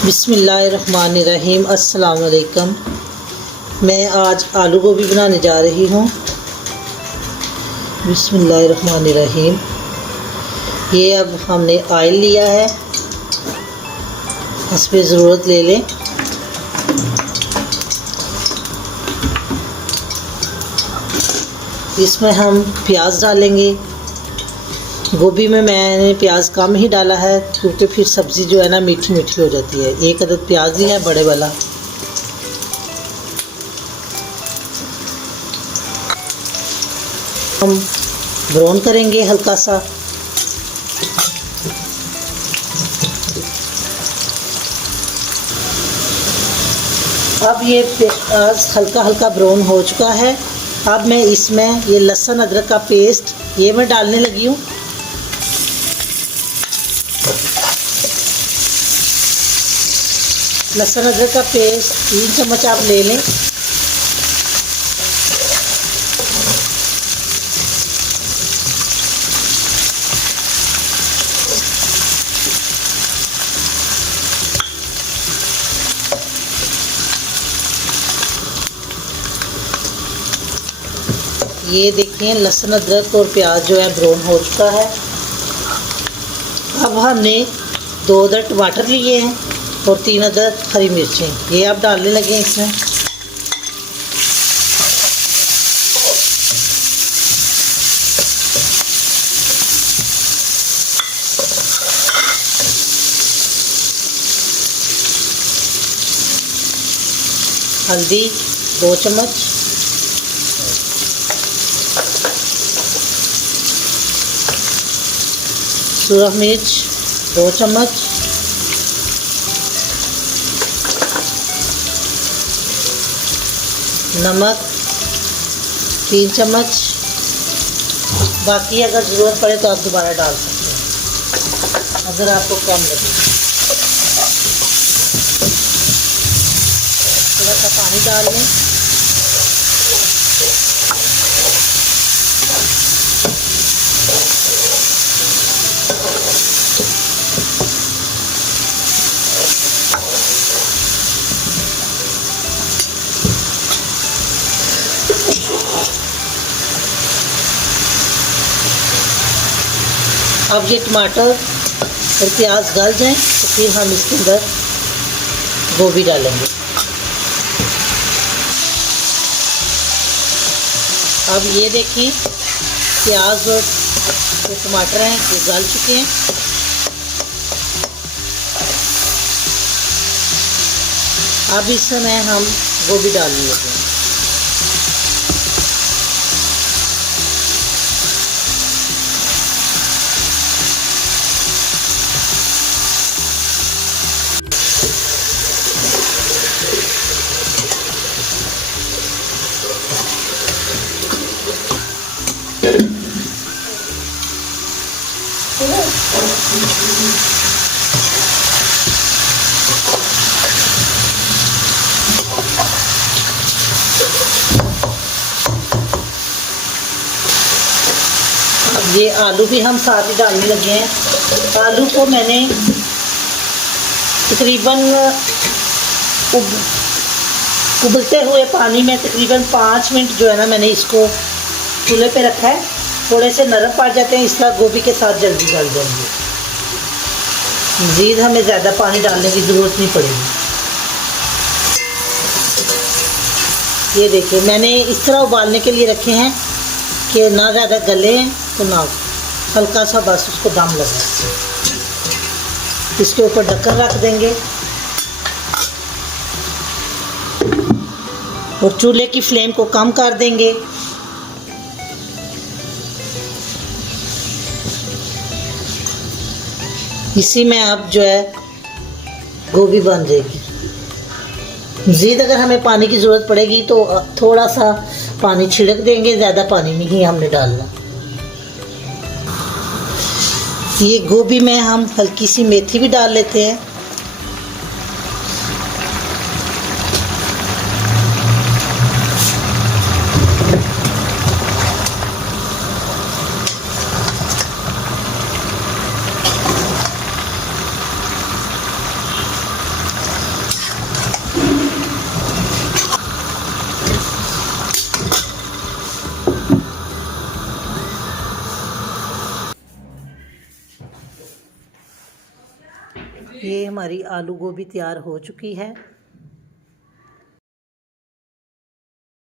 बिस्मिल्लाहिर्रहमानिर्रहीम। अस्सलाम वालेकुम। मैं आज आलू गोभी बनाने जा रही हूँ। बिस्मिल्लाहिर्रहमानिर्रहीम। ये अब हमने ऑयल लिया है, इस पर ज़रूरत ले लें। इसमें हम प्याज डालेंगे। गोभी में मैंने प्याज कम ही डाला है क्योंकि फिर सब्ज़ी जो है ना मीठी मीठी हो जाती है। एक अदद प्याज ही है बड़े वाला। हम ब्राउन करेंगे हल्का सा। अब ये प्याज हल्का हल्का ब्राउन हो चुका है। अब मैं इसमें ये लहसुन अदरक का पेस्ट ये मैं डालने लगी हूँ। लहसुन अदरक का पेस्ट 3 चम्मच आप ले लें। ये देखिए लहसुन अदरक और प्याज जो है ब्राउन हो चुका है। अब हमने 2 अदद टमाटर लिए हैं और 3 अदद हरी मिर्चें ये आप डालने लगे हैं इसमें। हल्दी 2 चम्मच, सूरख मिर्च 2 चम्मच, नमक 3 चम्मच। बाकी अगर ज़रूरत पड़े तो आप दोबारा डाल सकते हैं अगर आपको कम लगे। थोड़ा सा पानी डाल लें। अब ये टमाटर और प्याज गल जाएं तो फिर हम इसके अंदर गोभी डालेंगे। अब ये देखें प्याज और जो टमाटर हैं ये गल चुके हैं। अब इस समय हम गोभी डालने लगे। अब ये आलू भी हम साथ ही डालने लगे हैं। आलू को मैंने तकरीबन उबलते हुए पानी में तकरीबन 5 मिनट जो है ना मैंने इसको चूल्हे पे रखा है। थोड़े से नरम पड़ जाते हैं इसका गोभी के साथ जल्दी गल जाएंगे। मज़ीद हमें ज़्यादा पानी डालने की ज़रूरत नहीं पड़ेगी। ये देखिए मैंने इस तरह उबालने के लिए रखे हैं कि ना ज़्यादा गले हैं तो ना हल्का सा बस उसको दम लगा। इसके ऊपर ढक्कन रख देंगे और चूल्हे की फ्लेम को कम कर देंगे। इसी में अब जो है गोभी बन जाएगी। मज़ीद अगर हमें पानी की ज़रूरत पड़ेगी तो थोड़ा सा पानी छिड़क देंगे, ज़्यादा पानी नहीं हमने डालना। ये गोभी में हम हल्की सी मेथी भी डाल लेते हैं। ये हमारी आलू गोभी तैयार हो चुकी है।